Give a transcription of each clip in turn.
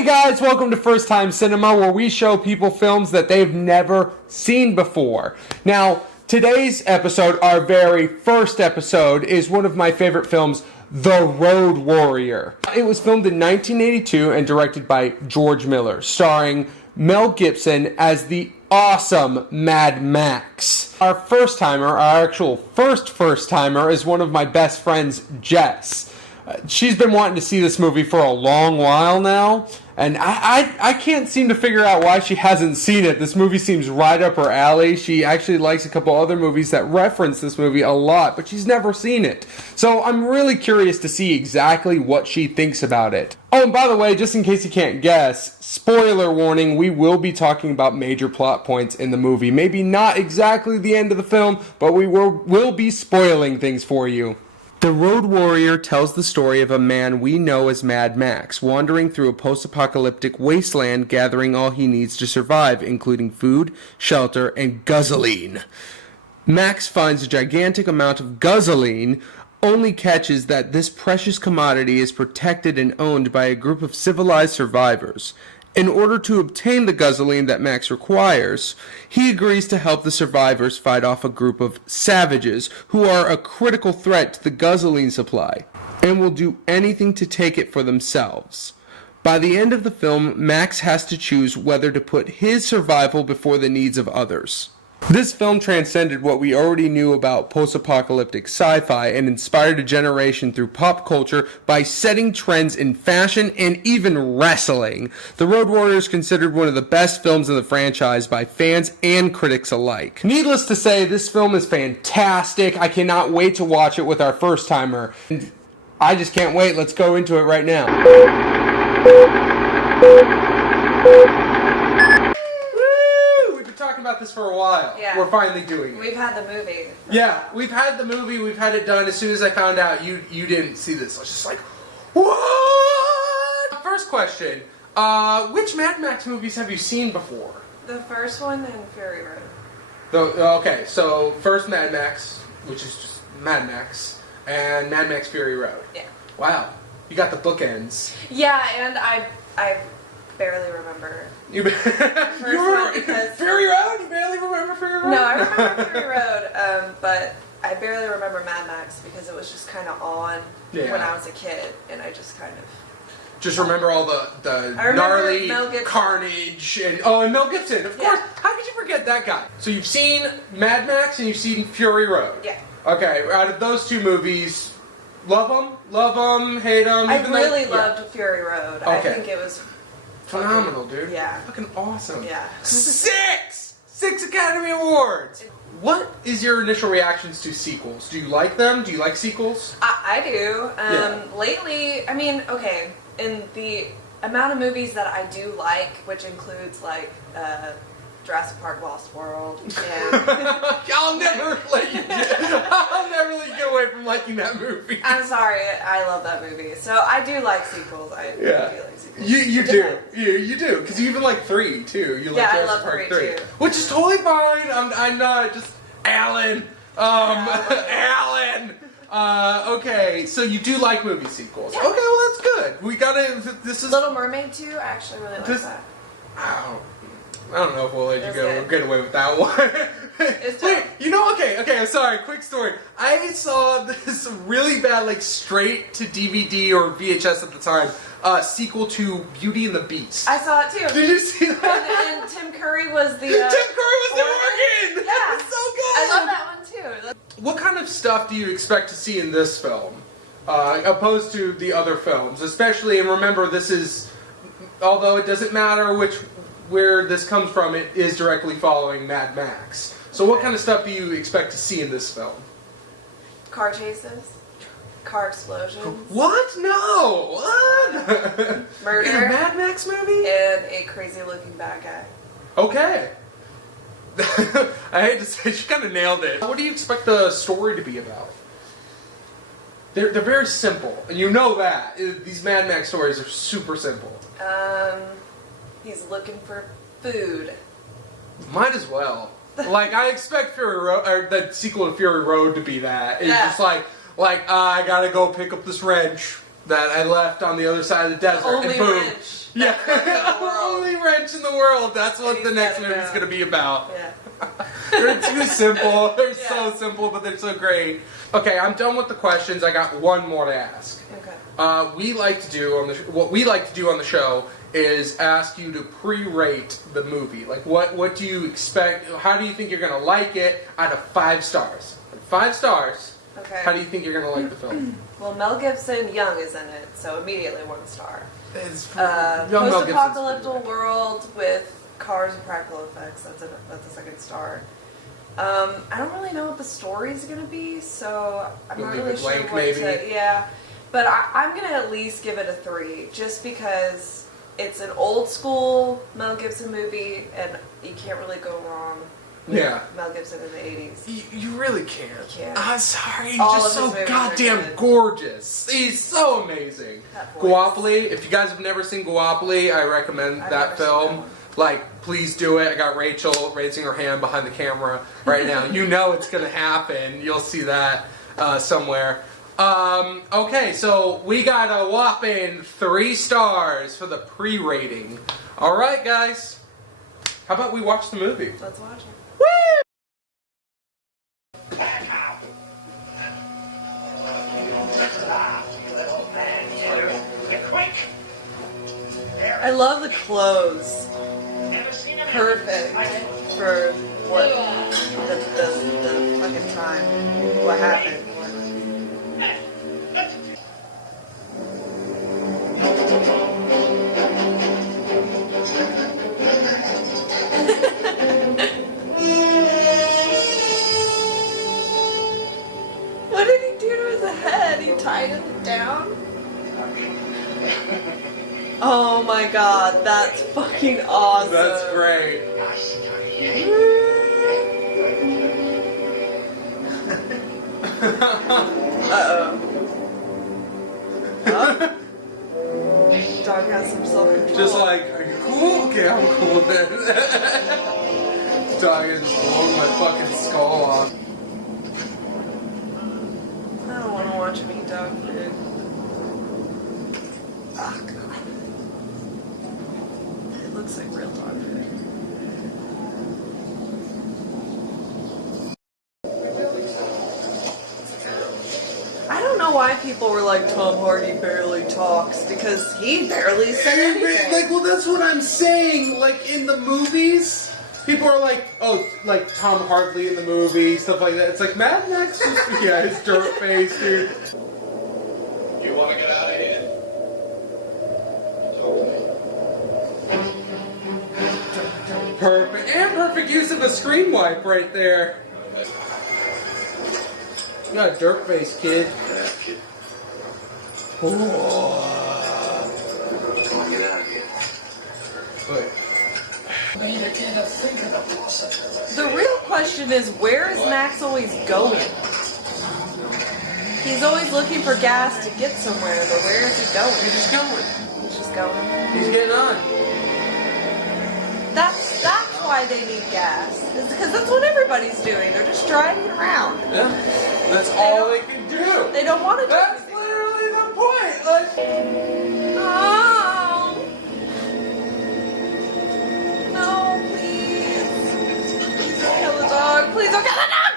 Hey guys, welcome to First Time Cinema, where we show people films that they've never seen before. Now, today's episode, our very first episode, is one of my favorite films, The Road Warrior. It was filmed in 1982 and directed by George Miller, starring Mel Gibson as the awesome Mad Max. Our first-timer, our actual first-timer, is one of my best friends, Jess. She's been wanting to see this movie for a long while now, and I can't seem to figure out why she hasn't seen it. This movie seems right up her alley. She actually likes a couple other movies that reference this movie a lot, but she's never seen it. So I'm really curious to see exactly what she thinks about it. Oh, and by the way, just in case you can't guess, spoiler warning, we will be talking about major plot points in the movie. Maybe not exactly the end of the film, but we will be spoiling things for you. The Road Warrior tells the story of a man we know as Mad Max, wandering through a post-apocalyptic wasteland gathering all he needs to survive, including food, shelter, and guzzling. Max finds a gigantic amount of guzzling, only catches that this precious commodity is protected and owned by a group of civilized survivors. In order to obtain the guzzling that Max requires, he agrees to help the survivors fight off a group of savages who are a critical threat to the guzzling supply, and will do anything to take it for themselves. By the end of the film, Max has to choose whether to put his survival before the needs of others. This film transcended what we already knew about post-apocalyptic sci-fi and inspired a generation through pop culture by setting trends in fashion and even wrestling. The Road Warrior is considered one of the best films in the franchise by fans and critics alike. Needless to say, this film is fantastic. I cannot wait to watch it with our first-timer. And I just can't wait. Let's go into it right now. About this for a while. Yeah. We're finally doing it. We've had the movie. Yeah, we've had the movie, we've had it done. As soon as I found out you didn't see this, I was just like, what? First question, which Mad Max movies have you seen before? The first one and Fury Road. Okay, so first Mad Max, which is just Mad Max, and Mad Max Fury Road. Yeah. Wow, you got the bookends. Yeah, and I barely remember. You remember because Fury Road? You barely remember Fury Road? No, I remember Fury Road, but I barely remember Mad Max because it was just kind of on when I was a kid, and I just kind of... Just remember all the gnarly carnage and Mel Gibson, of course. How could you forget that guy? So you've seen Mad Max and you've seen Fury Road. Yeah. Okay, out of those two movies, love them, hate them. I really loved Fury Road. Okay. I think it was phenomenal, dude. Yeah. Fucking awesome. Yeah. Six Academy Awards. What is your initial reactions to sequels? Do you like them? Do you like sequels? I do. Lately, I mean, okay, in the amount of movies that I do like, which includes like Jurassic Park Lost World and I'll never let you get away from liking that movie. I'm sorry, I love that movie. So I do like sequels. I do like sequels. You do, because you even like 3 too. You like Jurassic Park 3 too. Which is totally fine. I'm not just Alan. Alan. Okay, so you do like movie sequels. Yeah. Okay, well that's good. We gotta. This is Little Mermaid 2. I actually really like that. I don't know if we'll let you get away with that one. Wait, okay, I'm sorry, quick story. I saw this really bad, like, straight to DVD or VHS at the time, sequel to Beauty and the Beast. I saw it too. Did you see that? And Tim Curry was the... Tim Curry was the organ! Yeah. It's so good! I love that one too. What kind of stuff do you expect to see in this film, opposed to the other films? Especially, and remember, this is, although it doesn't matter where this comes from, it is directly following Mad Max. So what kind of stuff do you expect to see in this film? Car chases. Car explosions. What? No! What? Murder. In a Mad Max movie? And a crazy looking bad guy. Okay. I hate to say, she kind of nailed it. What do you expect the story to be about? They're very simple, and you know that. These Mad Max stories are super simple. He's looking for food. Might as well. Like, I expect Fury Road, or the sequel to Fury Road to be that. It's just like I gotta go pick up this wrench. that I left on the other side of the desert. Only and boom. wrench. Yeah, That's the only wrench in the world. That's what the next movie's going to be about. Yeah. They're too simple. They're so simple, but they're so great. Okay, I'm done with the questions. I got one more to ask. Okay. What we like to do on the show is ask you to pre-rate the movie. Like, what do you expect? How do you think you're going to like it out of 5 stars? 5 stars. Okay. How do you think you're going to like the film? Well, Mel Gibson Young is in it, so immediately 1 star. It's young Mel Gibson's Post-apocalyptic pretty world with cars and practical effects. That's a second star. I don't really know what the story's gonna be, so I'm We'll not leave really it sure blank, what maybe? to. Yeah, but I'm gonna at least give it a 3, just because it's an old school Mel Gibson movie, and you can't really go wrong with Yeah. Mel Gibson in the 80s. You really can't. You can't. I'm sorry. He's All just of his so movies are goddamn good. gorgeous. He's so amazing. That voice. Guapoli. If you guys have never seen Guapoli, I recommend I've that never seen film. that one. Like, please do it. I got Rachel raising her hand behind the camera right now. You know it's gonna happen. You'll see that somewhere. Okay, so we got a whopping 3 stars for the pre-rating. All right, guys. How about we watch the movie? Let's watch it. I love the clothes. Perfect for what the fucking time. What happened? What did he do to his head? He tied it down? Oh my god, that's fucking awesome. That's great. Uh-oh. Oh. Dog has some self-control. Just like, are you cool? Okay, I'm cool with it. Dog is just blowing my fucking skull off. I don't want to watch him eat dog food. Oh, God. It looks like real dog food. I don't know why people were like, Tom Hardy barely talks, because he barely said anything. Like, well, that's what I'm saying. Like, in the movies, people are like, oh, like Tom Hardy in the movie, stuff like that. It's like, Mad Max just, yeah, his dirt face, dude. You want to get out of here? Perfect. And perfect use of a screen wipe right there. You got a dirt face, kid. Come on, get out of here. Wait. The real question is, where is Max always going? He's always looking for gas to get somewhere, but where is he going? He's just going. He's just going. He's getting on. That's why they need gas. It's because that's what everybody's doing. They're just driving around. Yeah. That's all they can do. They don't want to do That's anything. literally the point. Like, No. No, please. Please don't kill the dog. Please don't kill the dog.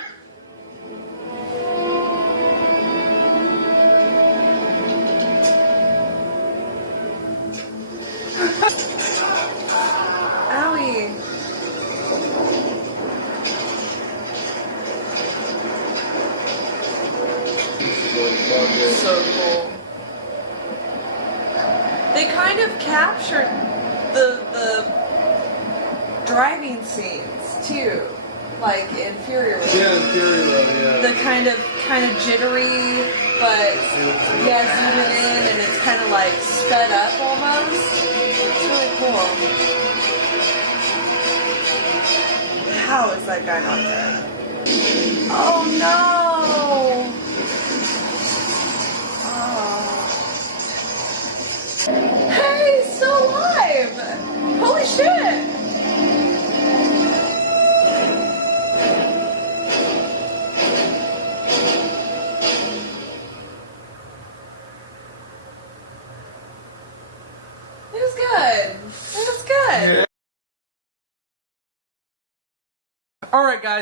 Owie. So cool. They kind of captured the driving scenes too, like in Fury Road. yeah, Fury Road, yeah. The kind of jittery, but yeah, zooming in, and it's kind of like sped up almost. It's really cool. How is that guy not dead? Oh no! Hey, he's still alive! Holy shit!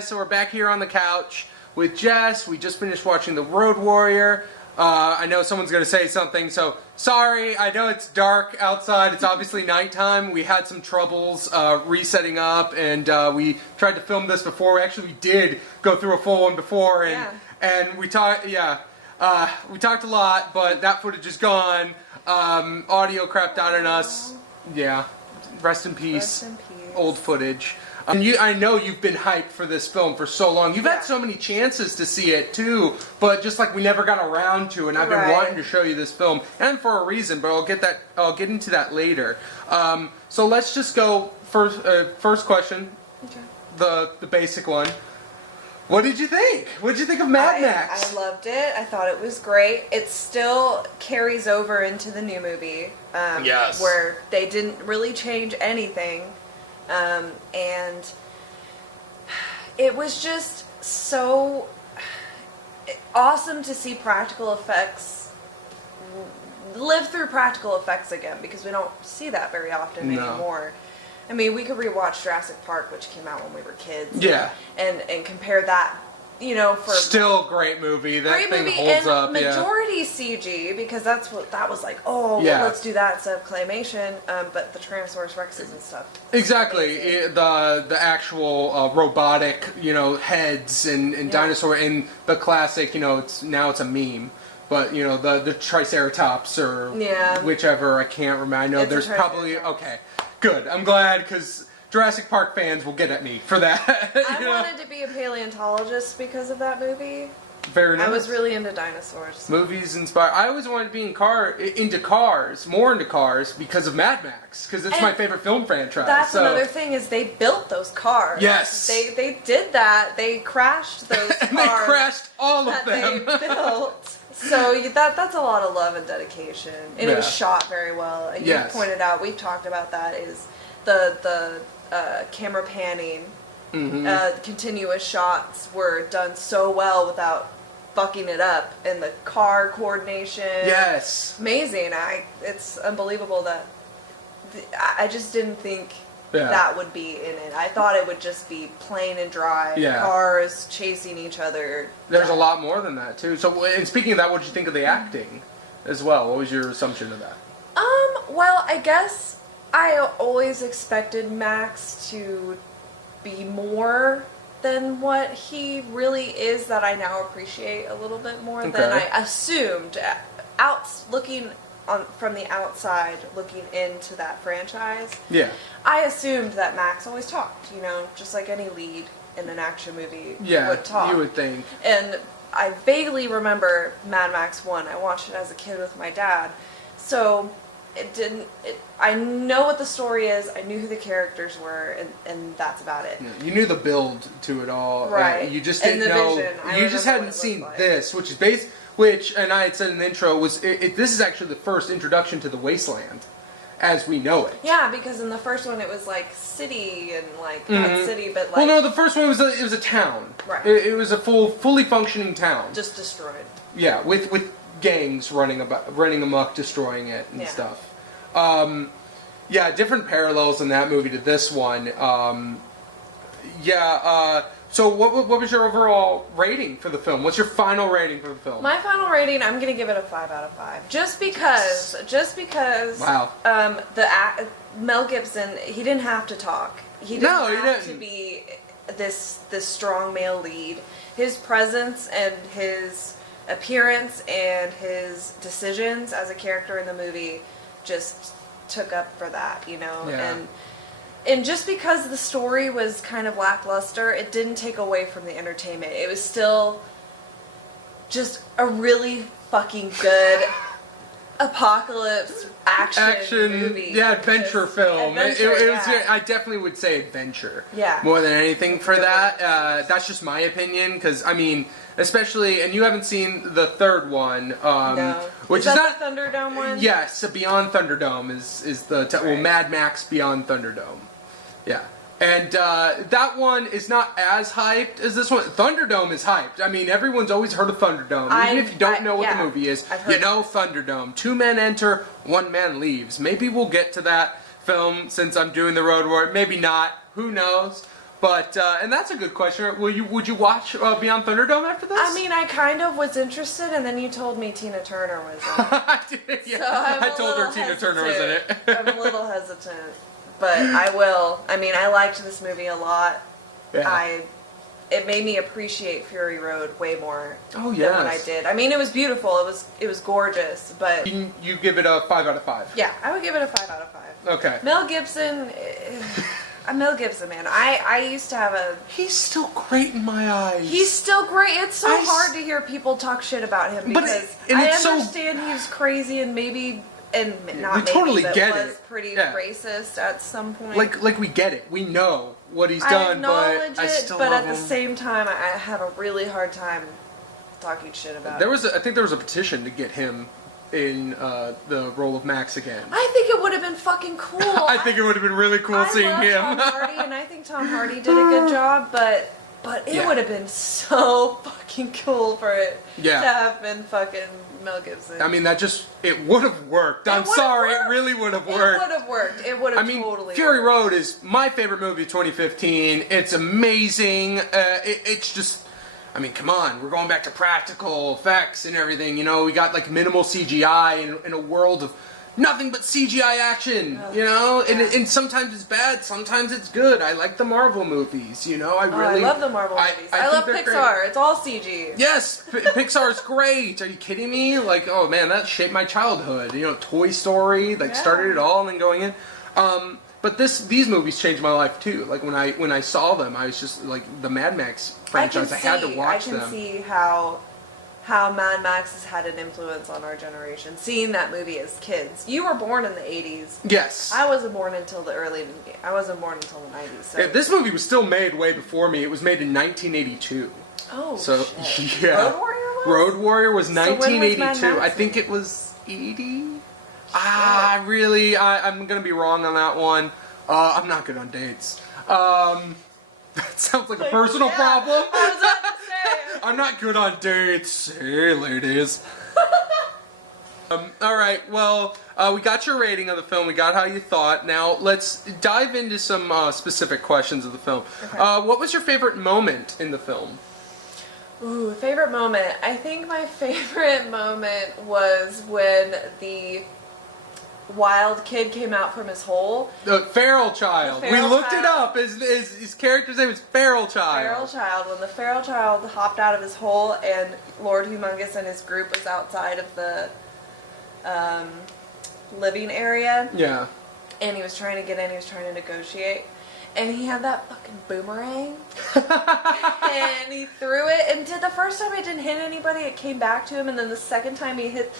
guys. So we're back here on the couch with Jess. We just finished watching The Road Warrior. I know someone's going to say something, so sorry. I know it's dark outside. It's obviously nighttime. We had some troubles resetting up, and we tried to film this before. We did go through a full one before, and we talked. We talked a lot, but that footage is gone. Audio crapped out on us. Yeah, rest in peace. Old footage. I know you've been hyped for this film for so long. You've had so many chances to see it too, but just like we never got around to. And I've been wanting to show you this film, and for a reason. But I'll get into that later. So let's just go first question. Okay. The basic one. What did you think? What did you think of Mad Max? I loved it. I thought it was great. It still carries over into the new movie. Yes. Where they didn't really change anything. And it was just so awesome to see practical effects, live through practical effects again, because we don't see that very often anymore. I mean, we could rewatch Jurassic Park, which came out when we were kids. Yeah. And compare that, for... Still great movie. That thing holds up. Majority CG, because that was like, well, let's do that instead of claymation. But the Tyrannosaurus Rexes and stuff. Exactly. The actual robotic, heads and dinosaur, and the classic, it's a meme. But, the Triceratops or whichever, I can't remember. I know there's probably... Okay. Good. I'm glad, because Jurassic Park fans will get at me for that. I wanted to be a paleontologist because of that movie. Very nice. I was really into dinosaurs. Movies inspire. I always wanted to be into cars, because of Mad Max, because it's my favorite film franchise. That's another thing, is they built those cars. Yes. They did that. They crashed those cars. And they crashed all of them. They built. So that's a lot of love and dedication, and it was shot very well. You pointed out, we've talked about that, is the camera panning, continuous shots were done so well without fucking it up, and the car coordination. Yes, amazing. It's unbelievable that I just didn't think that would be in it. I thought it would just be plain and dry. Cars chasing each other. There's a lot more than that too. So, and speaking of that, what did you think of the acting as well? What was your assumption of that? Well, I guess I always expected Max to be more than what he really is, that I now appreciate a little bit more than I assumed. Looking from the outside, looking into that franchise, I assumed that Max always talked, just like any lead in an action movie would talk. You would think. And I vaguely remember Mad Max 1. I watched it as a kid with my dad. So I know what the story is, I knew who the characters were, and that's about it. Yeah, you knew the build to it all. Right. You just didn't know. You just hadn't seen this, which is which, and I had said in the intro, this is actually the first introduction to the wasteland as we know it. Yeah, because in the first one it was like city and not city, but like... Well, no, the first one was a town. Right. It was a fully functioning town. Just destroyed. Yeah, with gangs running amok, destroying it and stuff. Different parallels in that movie to this one. So what was your overall rating for the film? What's your final rating for the film? My final rating, I'm gonna give it a 5 out of 5. Just because. Wow. Mel Gibson, he didn't have to talk. He didn't have to be this strong male lead. His presence and his appearance and his decisions as a character in the movie just took up for that, and just because the story was kind of lackluster, it didn't take away from the entertainment. It was still just a really fucking good apocalypse action movie. Adventure film. Adventure, it was. I definitely would say adventure. Yeah. More than anything for that. That's just my opinion, because I mean, especially, and you haven't seen the third one, no. Which is not the Thunderdome one. Yes, Beyond Thunderdome is the Mad Max Beyond Thunderdome. Yeah. And that one is not as hyped as this one. Thunderdome is hyped. I mean, everyone's always heard of Thunderdome. Even if you don't know what the movie is, you know Thunderdome. 2 men enter, 1 man leaves. Maybe we'll get to that film since I'm doing the Road Warrior. Maybe not. Who knows? But and that's a good question. Would you watch Beyond Thunderdome after this? I mean, I kind of was interested, and then you told me Tina Turner was in it. I did, yeah. So I told her Tina Turner was in it. I'm a little hesitant, but I will. I mean, I liked this movie a lot. Yeah. It made me appreciate Fury Road way more than what I did. I mean, it was beautiful. It was gorgeous, but you give it a 5 out of 5. Yeah, I would give it a 5 out of 5. Okay. Mel Gibson. Mel Gibson, man. I used to have a... He's still great in my eyes. He's still great. It's so hard to hear people talk shit about him because I understand he was crazy and maybe... And not we maybe, totally but get was it. pretty racist at some point. Like we get it. We know what he's I done, acknowledge but I still but love at the same time, I have a really hard time talking shit about him. I think there was a petition to get him in the role of Max again. I think it would have been fucking cool. I think it would have been really cool seeing him. Tom Hardy, and I think Tom Hardy did a good job, but it would have been so fucking cool for it to have been fucking Mel Gibson. I mean, it would have worked. I'm sorry, it really would have worked. It would have worked. It would have totally worked. Fury Road is my favorite movie of 2015. It's amazing. It's just, I mean, come on. We're going back to practical effects and everything. You know, we got like minimal CGI in a world of nothing but CGI action, you know? Yeah. And sometimes it's bad, sometimes it's good. I like the Marvel movies, you know? I love the Marvel movies. I love Pixar. Great. It's all CG. Yes, Pixar's great. Are you kidding me? Like, oh man, that shaped my childhood. You know, Toy Story, started it all and then going in. But these movies changed my life too. Like when I saw them, I was just like the Mad Max franchise. I had to watch them. I can see how Mad Max has had an influence on our generation. Seeing that movie as kids. You were born in the 80s. Yes. I wasn't born until the 90s. So. This movie was still made way before me. It was made in 1982. Oh, so, shit. Yeah. Road Warrior was? Road Warrior was 1982. So I think it was 80. I'm going to be wrong on that one. I'm not good on dates. That sounds like a personal problem. I was about to say. I'm not good on dates. Hey, ladies. All right, well, we got your rating of the film. We got how you thought. Now, let's dive into some specific questions of the film. Okay. What was your favorite moment in the film? Ooh, favorite moment. I think my favorite moment was when the wild kid came out from his hole. The feral child. We looked it up. His character's name is Feral Child. Feral Child. When the feral child hopped out of his hole and Lord Humongous and his group was outside of the living area. Yeah. And he was trying to get in. He was trying to negotiate. And he had that fucking boomerang. And he threw it. And the first time it didn't hit anybody, it came back to him. And then the second time he hit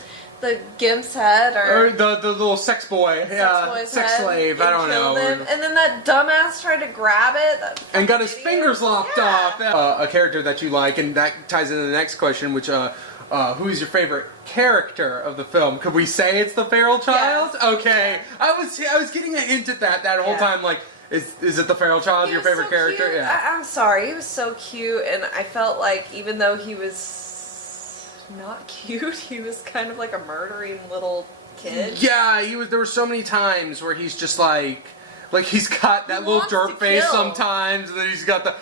the gimp's head, or the little sex boy, sex slave, I don't know. Him. And then that dumbass tried to grab it and got his fingers lopped off. A character that you like, and that ties into the next question, which who's your favorite character of the film? Could we say it's the feral child? Yes. Okay, I was getting a hint at that whole time. Like, is it the feral child your favorite character? Cute. Yeah. I'm sorry, he was so cute, and I felt like even though he was not cute, he was kind of like a murdering little kid. Yeah, he was. There were so many times where he's just like he's got that little jerk face sometimes, and then he's got the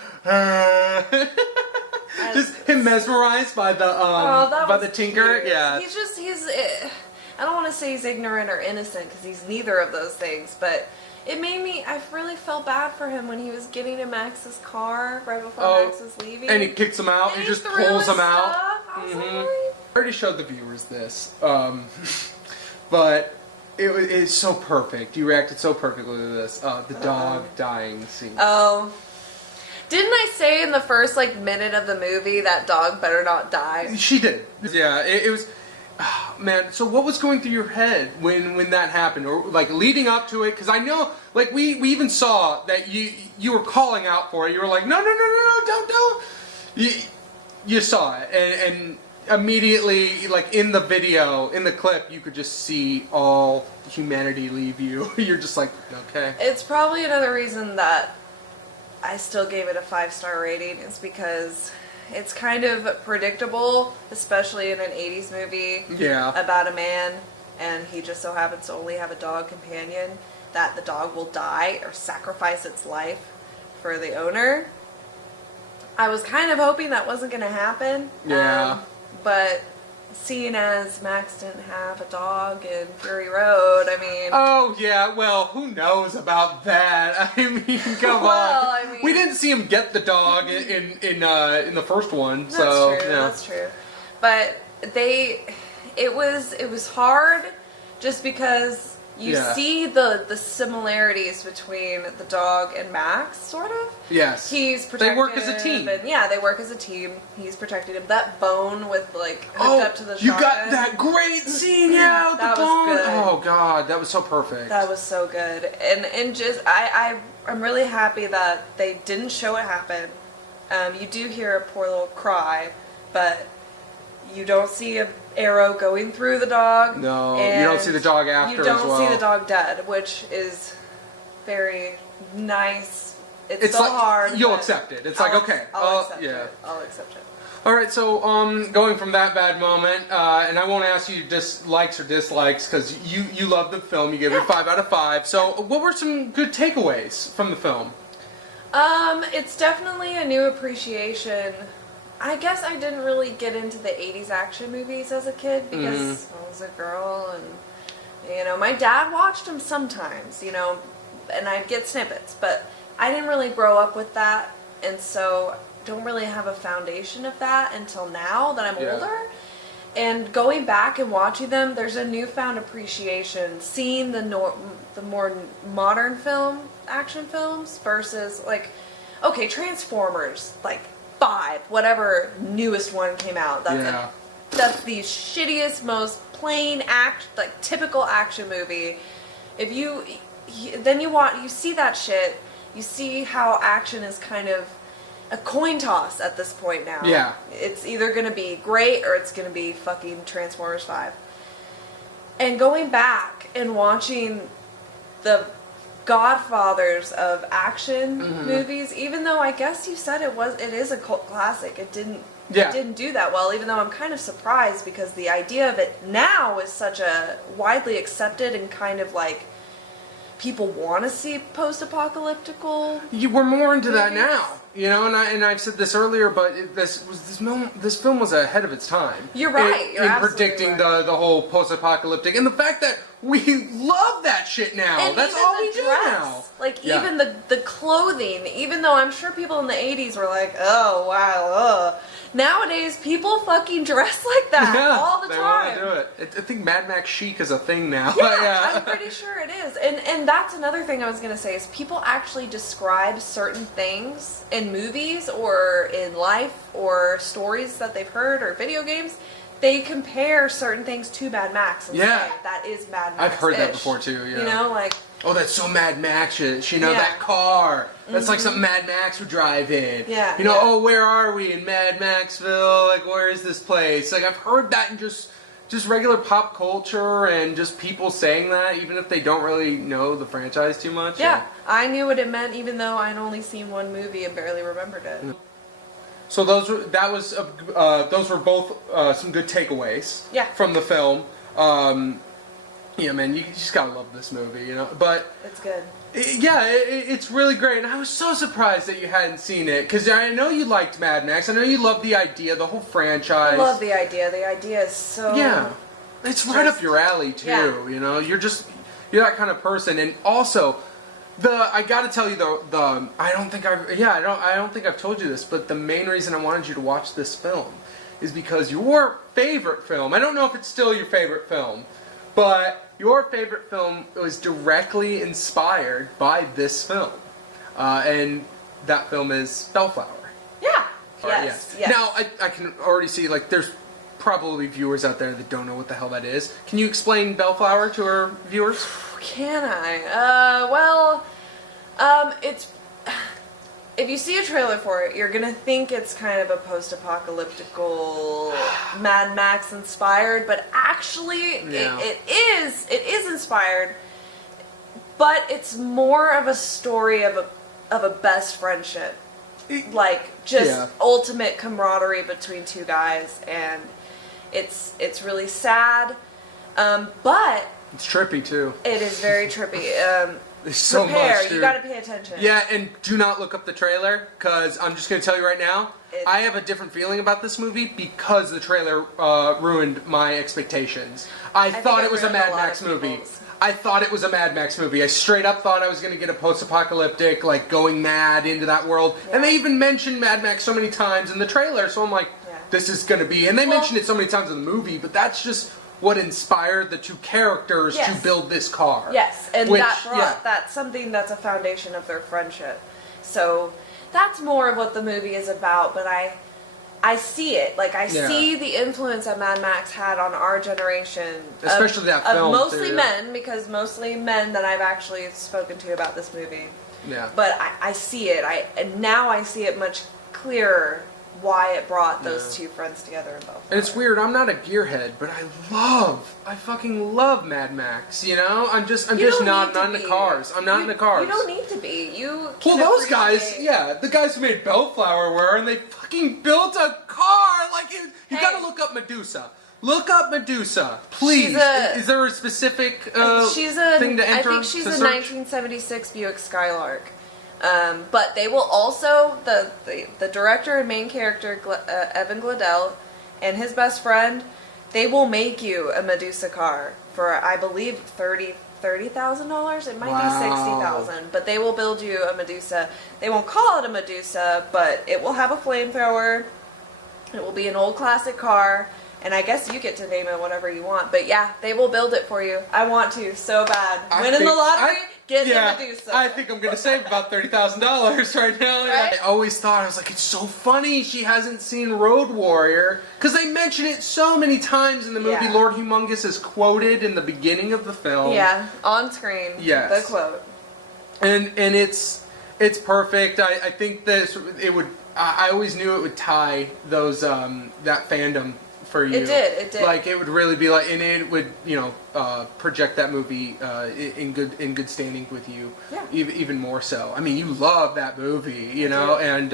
just him mesmerized by the tinker. Cute. Yeah, he's. I don't want to say he's ignorant or innocent because he's neither of those things, but it made me. I really felt bad for him when he was getting in Max's car right before Max was leaving, and he kicks him out. And he just pulls him out. I already showed the viewers this, but it's so perfect. You reacted so perfectly to this. The dog dying scene. Oh. Didn't I say in the first minute of the movie that dog better not die? She did. Yeah, it was. Oh, man, so what was going through your head when that happened, or leading up to it? Because I know, we even saw that you were calling out for it. You were like, no, don't. You saw it, and immediately, in the video, in the clip, you could just see all humanity leave you. You're just like, okay. It's probably another reason that I still gave it a 5-star rating, is because it's kind of predictable, especially in an 80s movie about a man, and he just so happens to only have a dog companion, that the dog will die or sacrifice its life for the owner. I was kind of hoping that wasn't going to happen. Yeah. But seeing as Max didn't have a dog in Fury Road, I mean... Oh, yeah, well, who knows about that? I mean, come well, on. I mean, we didn't see him get the dog in the first one, that's so... True, yeah. That's true. But it was hard just because you see the similarities between the dog and Max, sort of. Yes. He's protective. They work as a team. And they work as a team. He's protecting him. That bone with, like, hooked up to the shotgun. You got that great scene, yeah, with that the was bone. good. Oh, God, that was so perfect. That was so good. And just, I'm really happy that they didn't show it happen. You do hear a poor little cry, but you don't see an arrow going through the dog. No, you don't see the dog after as well. You don't see the dog dead, which is very nice. It's so like, hard. You'll accept it. It's okay. I'll accept it. I'll accept it. All right, so going from that bad moment, and I won't ask you just likes or dislikes because you love the film. You gave it 5 out of 5. So, what were some good takeaways from the film? It's definitely a new appreciation. I guess I didn't really get into the 80s action movies as a kid because I was a girl and, my dad watched them sometimes, and I'd get snippets, but I didn't really grow up with that, and so don't really have a foundation of that until now that I'm older. And going back and watching them, there's a newfound appreciation seeing the more modern action films versus, like, okay, Transformers, like 5, whatever newest one came out. That's the shittiest, most plain typical action movie. If you see that shit, you see how action is kind of a coin toss at this point now. Yeah. It's either going to be great or it's going to be fucking Transformers 5. And going back and watching the godfathers of action movies, even though I guess you said it is a cult classic, it didn't do that well, even though I'm kind of surprised because the idea of it now is such a widely accepted and kind of like people want to see post-apocalyptical. We're more into that now, and I've said this earlier, but this film was ahead of its time. You're right. You're in absolutely predicting right. the whole post-apocalyptic, and the fact that we love that shit now. And that's all we do now. Like even the clothing, even though I'm sure people in the 80s were like, oh wow, nowadays people fucking dress like that all the time. They want to do it. I think Mad Max chic is a thing now. Yeah, I'm pretty sure it is. And that's another thing I was going to say is people actually describe certain things in movies or in life or stories that they've heard or video games. They compare certain things to Mad Max and say, that is Mad Max. I've heard that before too, like... Oh, that's so Mad Max-ish. That car. That's like something Mad Max would drive in. Yeah. Oh, where are we? In Mad Maxville? Like, where is this place? Like, I've heard that in just regular pop culture and just people saying that, even if they don't really know the franchise too much. Yeah, I knew what it meant even though I'd only seen one movie and barely remembered it. So those were both some good takeaways from the film. Yeah, man, you just gotta love this movie, But it's good. It's really great, and I was so surprised that you hadn't seen it because I know you liked Mad Max. I know you loved the idea, the whole franchise. I love the idea. The idea is so it's right up your alley too. Yeah. You're that kind of person, and also. I gotta tell you I don't think I've told you this, but the main reason I wanted you to watch this film is because your favorite film, I don't know if it's still your favorite film, but your favorite film was directly inspired by this film. And that film is Bellflower. Yeah. Yes. Now, I can already see, there's probably viewers out there that don't know what the hell that is. Can you explain Bellflower to our viewers? Can I? It's... If you see a trailer for it, you're gonna think it's kind of a post-apocalyptical Mad Max inspired, but actually it is inspired, but it's more of a story of a best friendship. Ultimate camaraderie between two guys, and it's really sad, but it's trippy too. it is very trippy. There's so Prepare. much, dude. You gotta pay attention. Yeah, and do not look up the trailer, because I'm just going to tell you right now, I have a different feeling about this movie because the trailer ruined my expectations. I thought it was a Mad Max movie. I thought it was a Mad Max movie. I straight up thought I was going to get a post-apocalyptic, like, going mad into that world. Yeah. And they even mentioned Mad Max so many times in the trailer, so I'm like, this is going to be... And they mentioned it so many times in the movie, but that's just... what inspired the two characters to build this car. Yes, and that's something that's a foundation of their friendship. So that's more of what the movie is about, but I see it. Like, I see the influence that Mad Max had on our generation. Especially that film. Mostly men, because mostly men that I've actually spoken to about this movie. Yeah. But I see it. And now I see it much clearer why it brought those two friends together in Bellflower. And it's weird, I'm not a gearhead, but I fucking love Mad Max, you know? I'm just not into cars. I'm not into cars. You don't need to be. Well, those guys, the guys who made Bellflower were, and they fucking built a car! Like, you gotta look up Medusa. Look up Medusa, please. Is there a specific thing to enter? I think she's a 1976 Buick Skylark. But they will also, the director and main character, Evan Gladell, and his best friend, they will make you a Medusa car for, I believe, $30,000. It might be $60,000, but they will build you a Medusa. They won't call it a Medusa, but it will have a flamethrower. It will be an old classic car. And I guess you get to name it whatever you want. But yeah, they will build it for you. I want to so bad. Winning the lottery, get the Medusa. I think I'm going to save about $30,000 right now. Right? I always thought, I was like, it's so funny she hasn't seen Road Warrior. Because they mention it so many times in the movie. Yeah. Lord Humongous is quoted in the beginning of the film. Yeah, on screen. Yes. The quote. And it's perfect. I think I always knew it would tie those that fandom for you. It did. Like, it would really be like, and it would, project that movie in good standing with you. Yeah. Even more so. I mean, you love that movie, you know, and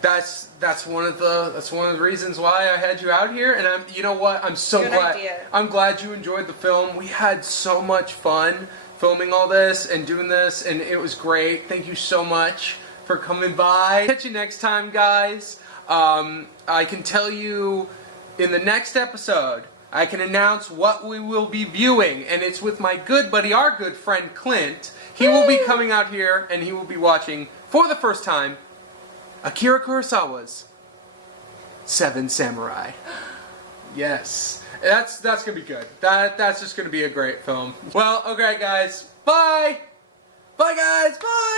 that's one of the reasons why I had you out here. And you know what? I'm so glad. I'm glad you enjoyed the film. We had so much fun filming all this and doing this, and it was great. Thank you so much for coming by. Catch you next time, guys. I can tell you, in the next episode, I can announce what we will be viewing, and it's with my good buddy, our good friend Clint. He will be coming out here, and he will be watching, for the first time, Akira Kurosawa's Seven Samurai. Yes, that's gonna be good. That's just gonna be a great film. Well, okay, guys, bye. Bye, guys. Bye.